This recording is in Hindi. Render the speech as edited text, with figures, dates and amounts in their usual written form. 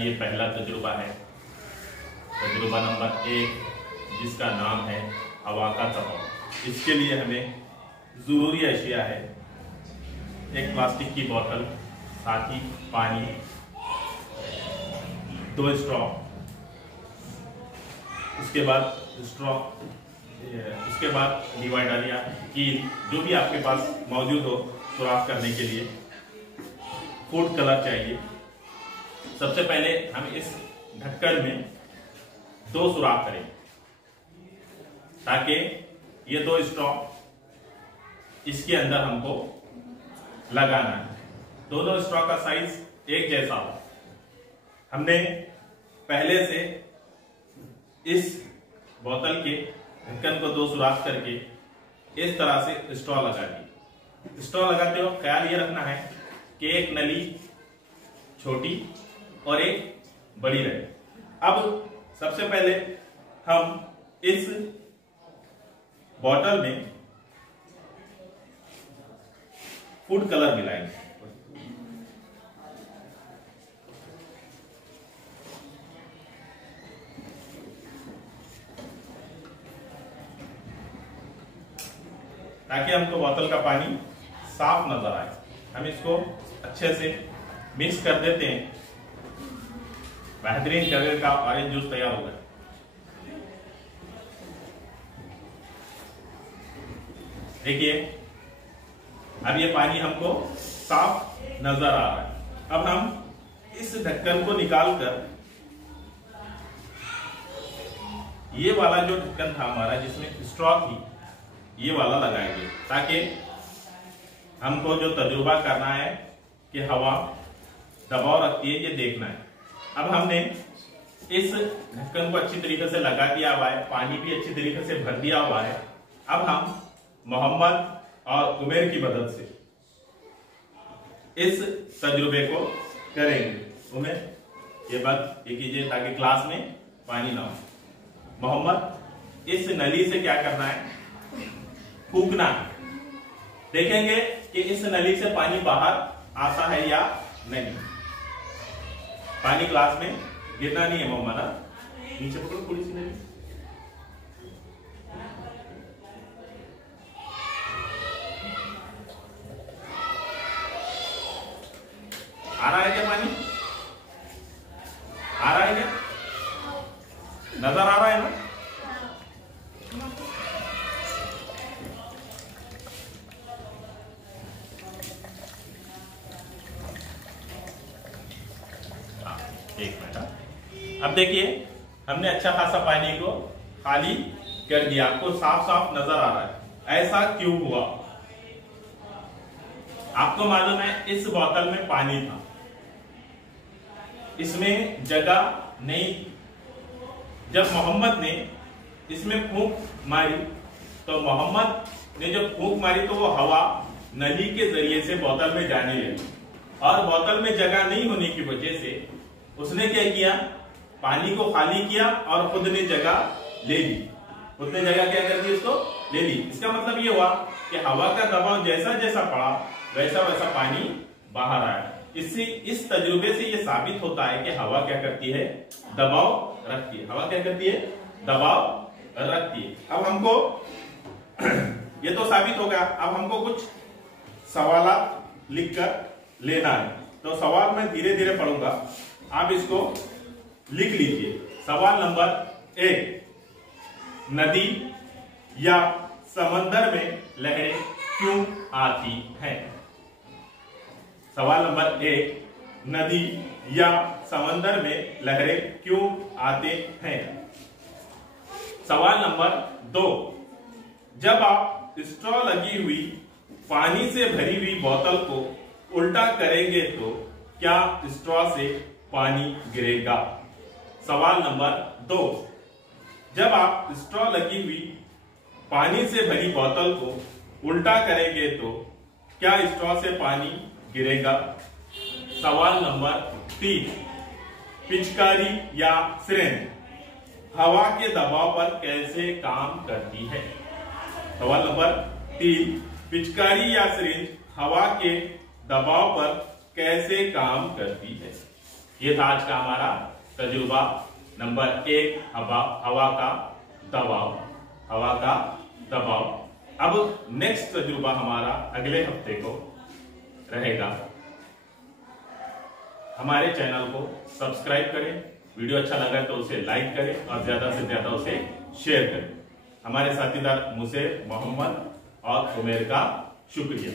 ये पहला तजुर्बा है, तजुर्बा नंबर 1, जिसका नाम है हवा का दबाव। इसके लिए हमें जरूरी अशिया है एक प्लास्टिक की बोतल, साथ ही पानी, 2 स्ट्रॉ, उसके बाद डिवाइडर या कील जो भी आपके पास मौजूद हो सुराख करने के लिए, फूड कलर चाहिए। सबसे पहले हम इस ढक्कन में 2 सुराख करें ताकि ये 2 स्ट्रॉ इसके अंदर हमको लगाना है। दोनों स्ट्रॉ का साइज एक जैसा हो। हमने पहले से इस बोतल के ढक्कन को 2 सुराख करके इस तरह से स्ट्रॉ लगा दी। स्ट्रॉ लगाते वक्त ख्याल ये रखना है कि एक नली छोटी और एक बड़ी रहे। अब सबसे पहले हम इस बोतल में फूड कलर मिलाएंगे। ताकि हमको बोतल का पानी साफ नजर आए। हम इसको अच्छे से मिक्स कर देते हैं। बेहतरीन कलर का ऑरेंज जूस तैयार हो गया। देखिए अब ये पानी हमको साफ नजर आ रहा है। अब हम इस ढक्कन को निकालकर ये वाला जो ढक्कन था हमारा जिसमें स्ट्रॉ थी, ये वाला लगाएंगे ताकि हमको जो तजुर्बा करना है कि हवा दबाव रखती है ये देखना है। अब हमने इस ढक्कन को अच्छी तरीके से लगा दिया हुआ है, पानी भी अच्छी तरीके से भर दिया हुआ है। अब हम मोहम्मद और उमेर की मदद से इस तजुर्बे को करेंगे। उमेर ये बात ये कीजिए ताकि क्लास में पानी ना हो। मोहम्मद इस नली से क्या करना है, फूकना है। देखेंगे कि इस नली से पानी बाहर आता है या नहीं। पानी ग्लास में गिरना नहीं है मोहम्मद, नीचे पकड़ो थोड़ी सी नली। आ रहा है क्या पानी? आ रहा है क्या? नजर आ रहा है ना? एक मिनट। अब देखिए हमने अच्छा खासा पानी को खाली कर दिया, आपको साफ साफ नजर आ रहा है। ऐसा क्यों हुआ? आपको मालूम है इस बोतल में पानी था, इसमें जगह नहीं। जब मोहम्मद ने इसमें फूंक मारी तो मोहम्मद ने जब फूंक मारी तो वो हवा नली के जरिए से बोतल में जाने लगी और बोतल में जगह नहीं होने की वजह से उसने क्या किया, पानी को खाली किया और खुद ने जगह ले ली। खुद ने जगह क्या कर दी, उसको ले ली। इसका मतलब ये हुआ कि हवा का दबाव जैसा जैसा पड़ा वैसा वैसा पानी बाहर आया। इससे इस तजुर्बे से ये साबित होता है कि हवा क्या करती है, दबाव रखती है। हवा क्या करती है, दबाव रखती है। अब हमको ये तो साबित हो गया। अब हमको कुछ सवाल लिखकर लेना है। तो सवाल मैं धीरे धीरे पढ़ूंगा, आप इसको लिख लीजिए। सवाल नंबर 1, नदी या समंदर में लहरें क्यों आती हैं? सवाल नंबर 1, नदी या समंदर में लहरें क्यों आते हैं? सवाल नंबर 2, जब आप स्ट्रॉ लगी हुई पानी से भरी हुई बोतल को उल्टा करेंगे तो क्या स्ट्रॉ से पानी गिरेगा? सवाल नंबर 2, जब आप स्ट्रॉ लगी हुई पानी से भरी बोतल को उल्टा करेंगे तो क्या स्ट्रॉ से पानी गिरेगा? सवाल नंबर 3, पिचकारी या सिरिंज हवा के दबाव पर कैसे काम करती है? सवाल नंबर 3, पिचकारी या सिरिंज हवा के दबाव पर कैसे काम करती है? ये था आज का हमारा तजुर्बा नंबर 1, हवा का दबाव। हवा का दबाव। अब नेक्स्ट तजुर्बा हमारा अगले हफ्ते को रहेगा। हमारे चैनल को सब्सक्राइब करें, वीडियो अच्छा लगा तो उसे लाइक करें और ज्यादा से ज्यादा उसे शेयर करें। हमारे साथीदार मुझसे मोहम्मद और उमेर का शुक्रिया।